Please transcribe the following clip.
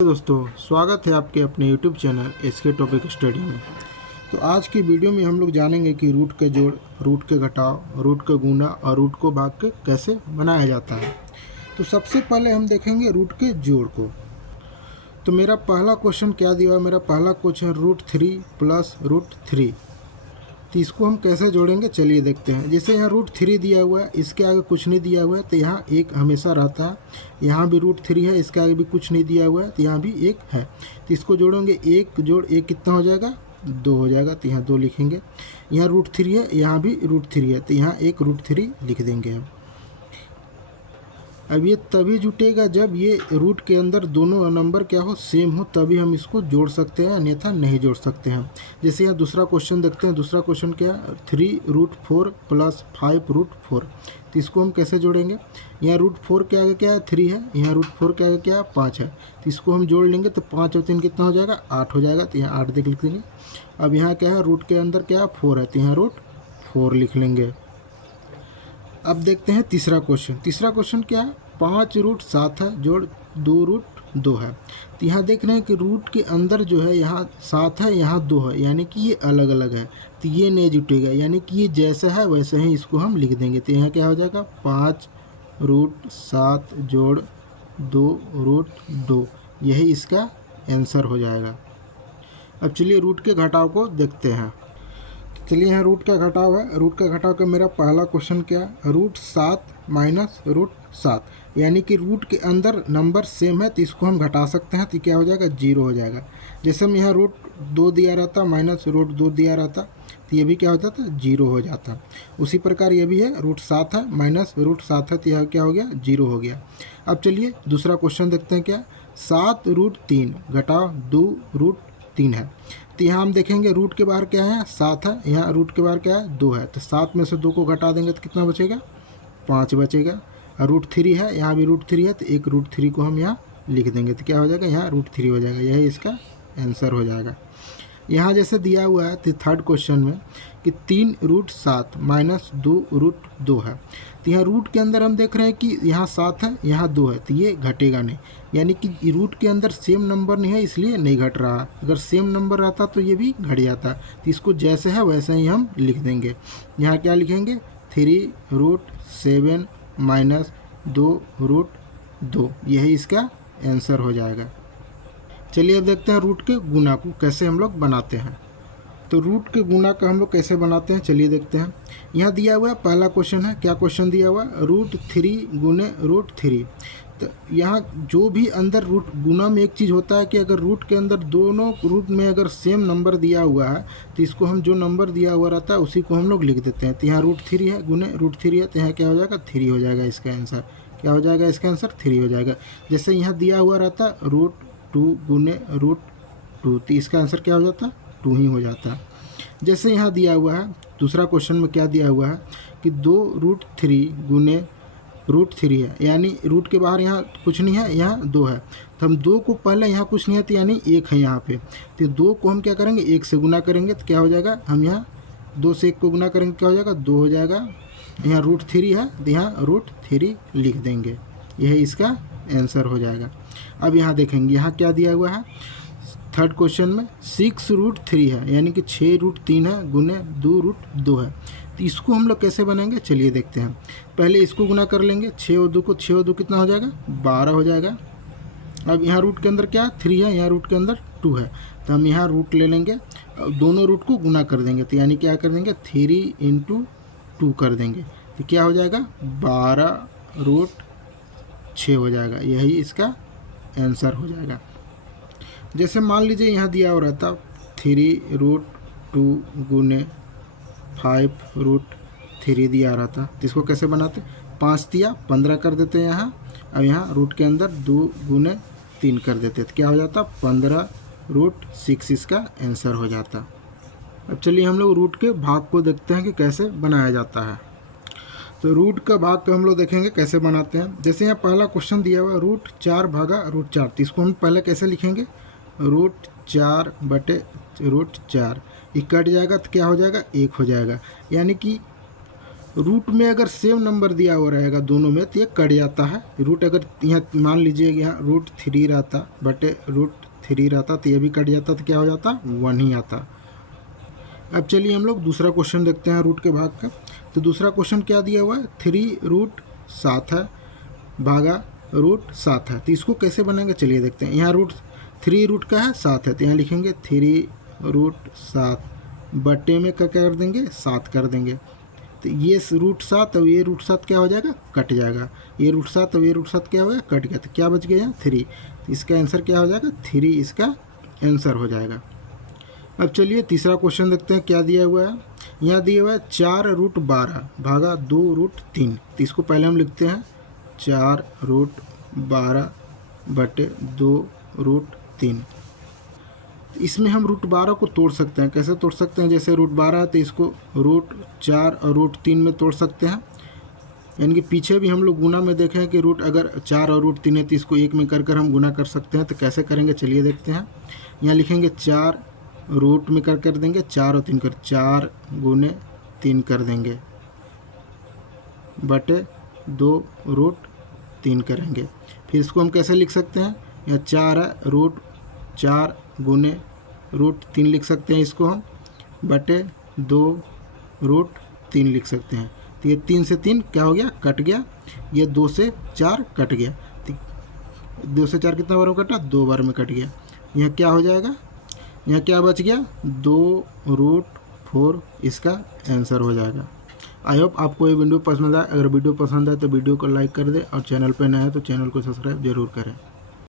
दोस्तों, स्वागत है आपके अपने YouTube channel SK topic study में। तो आज की वीडियो में हम लोग जानेंगे कि रूट के जोड़, रूट के घटाव, रूट का गुना और रूट को भाग के कैसे बनाया जाता है। तो सबसे पहले हम देखेंगे रूट के जोड़ को। तो मेरा पहला क्वेश्चन क्या दिया हुआ है? मेरा पहला क्वेश्चन √3 प्लस √3। तो इसको हम कैसे जोड़ेंगे, चलिए देखते हैं। जैसे यहाँ √3 दिया हुआ है, इसके आगे कुछ नहीं दिया हुआ है तो यहाँ एक हमेशा रहता है। यहाँ भी √3 है, इसके आगे भी कुछ नहीं दिया हुआ है तो यहाँ भी एक है। तो इसको जोड़ेंगे, एक जोड़ एक कितना हो जाएगा? 2 हो जाएगा। तो यहाँ 2 लिखेंगे। यहाँ √3 है, यहाँ भी √3 है तो यहाँ एक √3 लिख देंगे हम। अब ये तभी जुटेगा जब ये रूट के अंदर दोनों नंबर क्या हो, सेम हो, तभी हम इसको जोड़ सकते हैं, अन्यथा नहीं जोड़ सकते हैं। जैसे यहाँ दूसरा क्वेश्चन देखते हैं। दूसरा क्वेश्चन क्या है? 3√4 प्लस 5√4। तो इसको हम कैसे जोड़ेंगे? यहाँ √4 के आगे क्या है? 3 है। यहाँ √4 के आगे क्या है? 5 है। तो इसको हम जोड़ लेंगे तो 5 और 3 कितना हो जाएगा? 8 हो जाएगा। तो यहाँ 8 लिख देंगे। अब यहाँ क्या है? रूट के अंदर क्या है? 4 है तो यहाँ √4 लिख लेंगे। अब देखते हैं तीसरा क्वेश्चन। तीसरा क्वेश्चन क्या है? 5√7 है जोड़ 2√2 है। तो यहाँ देख रहे हैं कि रूट के अंदर जो है यहाँ 7 है, यहाँ 2 है, यानी कि ये अलग अलग है तो ये नहीं जुटेगा, यानी कि ये जैसा है वैसे ही इसको हम लिख देंगे। तो यहाँ क्या हो जाएगा? 5√7 जोड़ 2√2, यही इसका आंसर हो जाएगा। अब चलिए रूट के घटाव को देखते हैं। चलिए यहाँ रूट का घटाव है। रूट का घटाव का मेरा पहला क्वेश्चन क्या है? √7 माइनस √7, यानी कि रूट के अंदर नंबर सेम है तो इसको हम घटा सकते हैं तो क्या हो जाएगा? 0 हो जाएगा। जैसे हम यहाँ √2 दिया रहता माइनस √2 दिया रहता तो ये भी क्या हो जाता? 0 हो जाता। उसी प्रकार ये भी है, √7 है माइनस √7 है तो यह क्या हो गया? 0 हो गया। अब चलिए दूसरा क्वेश्चन देखते हैं। क्या? 7√3 घटाव 2√3 है। तो यहाँ हम देखेंगे रूट के बाहर क्या है? 7 है। यहाँ रूट के बाहर क्या है? 2 है। तो 7 में से 2 को घटा देंगे तो कितना बचेगा? 5 बचेगा। और √3 है, यहाँ भी √3 है तो एक √3 को हम यहाँ लिख देंगे तो क्या हो जाएगा? यहाँ √3 हो जाएगा, यही इसका आंसर हो जाएगा। यहाँ जैसे दिया हुआ है तो थर्ड क्वेश्चन में कि 3√7 माइनस 2√2 है। तो यहाँ रूट के अंदर हम देख रहे हैं कि यहाँ 7 है, यहाँ 2 है तो ये घटेगा नहीं, यानी कि रूट के अंदर सेम नंबर नहीं है इसलिए नहीं घट रहा। अगर सेम नंबर रहता तो ये भी घट जाता। तो इसको जैसे है वैसे ही हम लिख देंगे। यहाँ क्या लिखेंगे? 3√7 माइनस 2√2, यही इसका आंसर हो जाएगा। चलिए अब देखते हैं रूट के गुना को कैसे हम लोग बनाते हैं। तो रूट के गुना का हम लोग कैसे बनाते हैं, चलिए देखते हैं। यहाँ दिया हुआ है पहला क्वेश्चन है। क्या क्वेश्चन दिया हुआ है? √3 गुने √3। तो यहाँ जो भी अंदर रूट गुना में एक चीज़ होता है कि अगर रूट के अंदर दोनों रूट में अगर सेम नंबर दिया हुआ है तो इसको हम जो नंबर दिया हुआ रहता है उसी को हम लोग लिख देते हैं। तो यहाँ √3 है गुने √3 है तो यहाँ क्या हो जाएगा? 3 हो जाएगा इसका आंसर। क्या हो जाएगा इसका आंसर? 3 हो जाएगा। जैसे यहाँ दिया हुआ रहता √2 गुने √2 तो इसका आंसर क्या हो जाता? 2 ही हो जाता। जैसे यहाँ दिया हुआ है दूसरा क्वेश्चन में क्या दिया हुआ है कि 2√3 गुने √3 है, यानी रूट के बाहर यहाँ कुछ नहीं है, यहाँ 2 है। तो हम 2 को पहले यहाँ कुछ नहीं है तो यानी 1 है यहाँ पे। तो 2 को हम क्या करेंगे? 1 से गुना करेंगे तो क्या हो जाएगा? हम यहाँ 2 से 1 को गुना करेंगे क्या हो जाएगा? 2 हो जाएगा। यहाँ √3 है तो यहाँ √3 लिख देंगे, यही इसका आंसर हो जाएगा। अब यहाँ देखेंगे यहाँ क्या दिया हुआ है थर्ड क्वेश्चन में? 6√3 है, यानी कि 6√3 है गुने 2√2 है। तो इसको हम लोग कैसे बनाएंगे, चलिए देखते हैं। पहले इसको गुना कर लेंगे, 6 और 2 को, 6 और 2 कितना हो जाएगा? 12 हो जाएगा। अब यहाँ रूट के अंदर क्या है? 3 है, यहाँ रूट के अंदर 2 है तो हम यहाँ रूट ले लेंगे, दोनों रूट को गुना कर देंगे तो यानी क्या कर देंगे? 3 × 2 कर देंगे तो क्या हो जाएगा? 12√6 हो जाएगा, यही इसका आंसर हो जाएगा। जैसे मान लीजिए यहाँ दिया हो रहता 3√2 गुने 5√3 दिया रहा था तो इसको कैसे बनाते? 5 दिया 15 कर देते हैं यहाँ। अब यहाँ रूट के अंदर 2 गुने 3 कर देते तो क्या हो जाता? 15√6 इसका आंसर हो जाता। अब चलिए हम लोग रूट के भाग को देखते हैं कि कैसे बनाया जाता है। तो रूट का भाग को हम लोग देखेंगे कैसे बनाते हैं। जैसे यहाँ पहला क्वेश्चन दिया हुआ √4 भागा √4, तो इसको हम पहले कैसे लिखेंगे? √4 बटे √4, ये कट जाएगा तो क्या हो जाएगा? 1 हो जाएगा, यानी कि रूट में अगर सेम नंबर दिया हुआ रहेगा दोनों में तो ये कट जाता है। रूट अगर यहाँ मान लीजिए यहाँ रूट 3 रहता बटे रूट 3 रहता तो ये भी कट जाता, तो क्या हो जाता, 1 ही आता। अब चलिए हम लोग दूसरा क्वेश्चन देखते हैं रूट के भाग का। तो दूसरा क्वेश्चन क्या दिया हुआ है, 3√7 है भागा √7 है। तो इसको कैसे बनाएंगे चलिए देखते हैं। यहाँ रूट का है 7 है, तो यहाँ लिखेंगे 3√7 बटे में क्या कर देंगे, 7 कर देंगे। तो ये √7 और ये √7 क्या हो जाएगा, कट जाएगा। ये √7 और ये √7 क्या हो गया, कट गया। तो क्या बच गया यहाँ 3। तो इसका आंसर क्या हो जाएगा, 3 इसका आंसर हो जाएगा। अब चलिए तीसरा क्वेश्चन देखते हैं क्या दिया हुआ है। यहाँ दिया हुआ है 4√12 भागा 2√3। तो इसको पहले हम लिखते हैं 4√12 बटे 2√3। इसमें हम √12 को तोड़ सकते हैं। कैसे तोड़ सकते हैं, जैसे √12 है तो इसको √4 और √3 में तोड़ सकते हैं। यानी कि पीछे भी हम लोग गुना में देखें कि रूट अगर 4 और √3 है तो इसको 1 में कर हम गुना कर सकते हैं। तो कैसे करेंगे चलिए देखते हैं। यहाँ लिखेंगे 4 रूट में कर देंगे, 4 और 3 कर 4 गुने 3 कर देंगे बटे 2√3 करेंगे। फिर इसको हम कैसे लिख सकते हैं, यहाँ 4 है, √4 गुने √3 लिख सकते हैं इसको हम, बटे 2√3 लिख सकते हैं। तो ये 3 से 3 क्या हो गया, कट गया। ये 2 से 4 कट गया। 2 से 4 कितना बार में कटा, 2 बार में कट गया। यहाँ क्या हो जाएगा, यहाँ क्या बच गया, 2√4 इसका आंसर हो जाएगा। आई होप आपको ये वीडियो पसंद आए। अगर वीडियो पसंद आए तो वीडियो को लाइक कर दें और चैनल पर नया है तो चैनल को सब्सक्राइब जरूर करें।